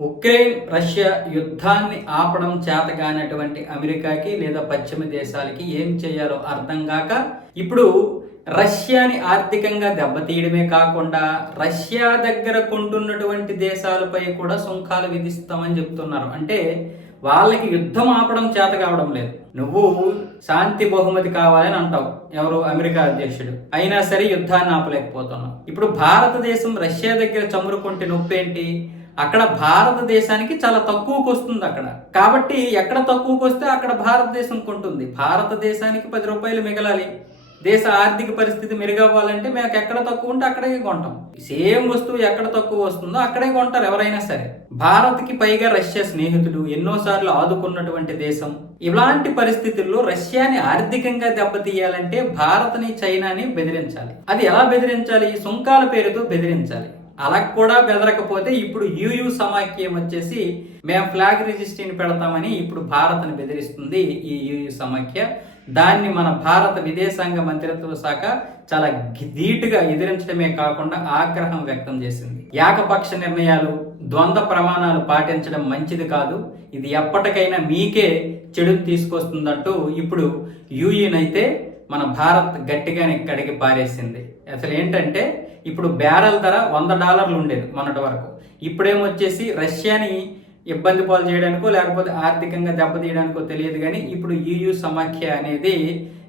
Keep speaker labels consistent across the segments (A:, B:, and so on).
A: Ukraine Russia యుద్ధాన్ని ఆపడం చేతగానటువంటి అమెరికాకి లేదా పశ్చిమ దేశాలకి ఏం చేయాలో అర్థం కాక ఇప్పుడు రష్యాని ఆర్థికంగా దెబ్బతీయడమే కాకుండా రష్యా దగ్గర కొంటున్నటువంటి దేశాలపై కూడా సుంకాలు విధిస్తామని చెప్తున్నారు. అంటే వాళ్ళకి యుద్ధం ఆపడం చేత కావడం లేదు. నువ్వు శాంతి బహుమతి కావాలని అంటావు. ఎవరు? అమెరికా అధ్యక్షుడు. అయినా సరే యుద్ధాన్ని ఆపలేకపోతున్నావు. ఇప్పుడు భారతదేశం రష్యా దగ్గర చమురుకుంటే నొప్పేంటి? అక్కడ భారతదేశానికి చాలా తక్కువకు వస్తుంది అక్కడ. కాబట్టి ఎక్కడ తక్కువకు వస్తే అక్కడ భారతదేశం కొంటుంది. భారతదేశానికి పది రూపాయలు మిగలాలి. దేశ ఆర్థిక పరిస్థితి మెరుగవ్వాలంటే మేము ఎక్కడ తక్కువ ఉంటే అక్కడే కొంటాం. సేమ్ వస్తువు ఎక్కడ తక్కువ వస్తుందో అక్కడే కొంటారు ఎవరైనా సరే. భారత్కి పైగా రష్యా స్నేహితుడు ఎన్నోసార్లు ఆదుకున్నటువంటి దేశం. ఇలాంటి పరిస్థితుల్లో రష్యాని ఆర్థికంగా దెబ్బతీయాలంటే భారత్ని చైనాని బెదిరించాలి. అది ఎలా బెదిరించాలి? సుంకాల పేరుతో బెదిరించాలి. అలా కూడా బెదరకపోతే ఇప్పుడు యూయూ సమాఖ్యం వచ్చేసి మేము ఫ్లాగ్ రిజిస్ట్రీని పెడతామని ఇప్పుడు భారత్ని బెదిరిస్తుంది ఈ యూయూ సమాఖ్య. దాన్ని మన భారత విదేశాంగ మంత్రిత్వ శాఖ చాలా ధీటుగా ఎదిరించడమే కాకుండా ఆగ్రహం వ్యక్తం చేసింది. ఏకపక్ష నిర్ణయాలు ద్వంద్వ ప్రమాణాలు పాటించడం మంచిది కాదు. ఇది ఎప్పటికైనా మీకే చెడుని తీసుకొస్తుందంటూ ఇప్పుడు యూఈన్ అయితే మన భారత్ గట్టిగానే ఇక్కడికి పారేసింది. అసలు ఏంటంటే ఇప్పుడు బ్యారల్ ధర వంద డాలర్లు ఉండేది మొన్నటి వరకు. ఇప్పుడేమొచ్చేసి రష్యాని ఇబ్బంది పాలు చేయడానికో లేకపోతే ఆర్థికంగా దెబ్బతీయడానికో తెలియదు కానీ ఇప్పుడు యూయు సమాఖ్య అనేది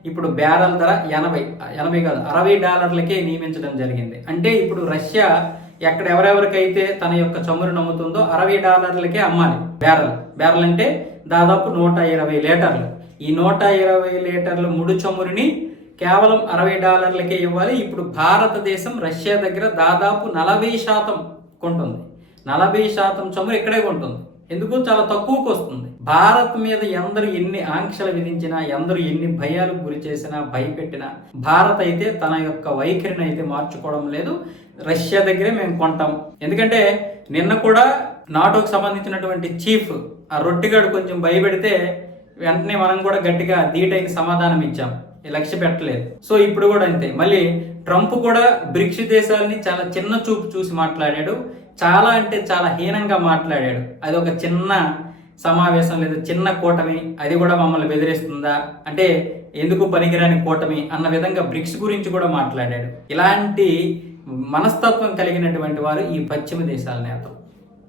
A: ఇప్పుడు బ్యారల్ ధర ఎనభై ఎనభై కాదు అరవై డాలర్లకే నియమించడం జరిగింది. అంటే ఇప్పుడు రష్యా ఎక్కడ ఎవరెవరికైతే తన యొక్క చమురు నమ్ముతుందో అరవై డాలర్లకే అమ్మాలి బ్యారల్. బ్యారల్ అంటే దాదాపు నూట ఇరవై లీటర్లు. ఈ నూట ఇరవై లీటర్ల ముడి చమురుని కేవలం అరవై డాలర్లకే ఇవ్వాలి. ఇప్పుడు భారతదేశం రష్యా దగ్గర దాదాపు నలభై శాతం కొంటుంది. నలభై శాతం చమురు ఇక్కడే కొంటుంది. ఎందుకు? చాలా తక్కువకు వస్తుంది. భారత్ మీద ఎందరు ఎన్ని ఆంక్షలు విధించినా ఎందరు ఎన్ని భయాలకు గురి చేసినా భయపెట్టినా భారత్ అయితే తన యొక్క వైఖరిని అయితే మార్చుకోవడం లేదు. రష్యా దగ్గరే మేము కొంటాం. ఎందుకంటే నిన్న కూడా నాటోకి సంబంధించినటువంటి చీఫ్ ఆ రొట్టిగాడు కొంచెం భయపెడితే వెంటనే మనం కూడా గట్టిగా ధీటైన సమాధానం ఇచ్చాం. లక్ష్య పెట్టలేదు. సో ఇప్పుడు కూడా అంతే. మళ్ళీ ట్రంప్ కూడా బ్రిక్స్ దేశాలని చాలా చిన్న చూపు చూసి మాట్లాడాడు. చాలా అంటే చాలా హీనంగా మాట్లాడాడు. అది ఒక చిన్న సమావేశం లేదా చిన్న కూటమి. అది కూడా మమ్మల్ని బెదిరిస్తుందా? అంటే ఎందుకు పనికిరాని కూటమి అన్న విధంగా బ్రిక్స్ గురించి కూడా మాట్లాడాడు. ఇలాంటి మనస్తత్వం కలిగినటువంటి వారు ఈ పశ్చిమ దేశాల నేతలు.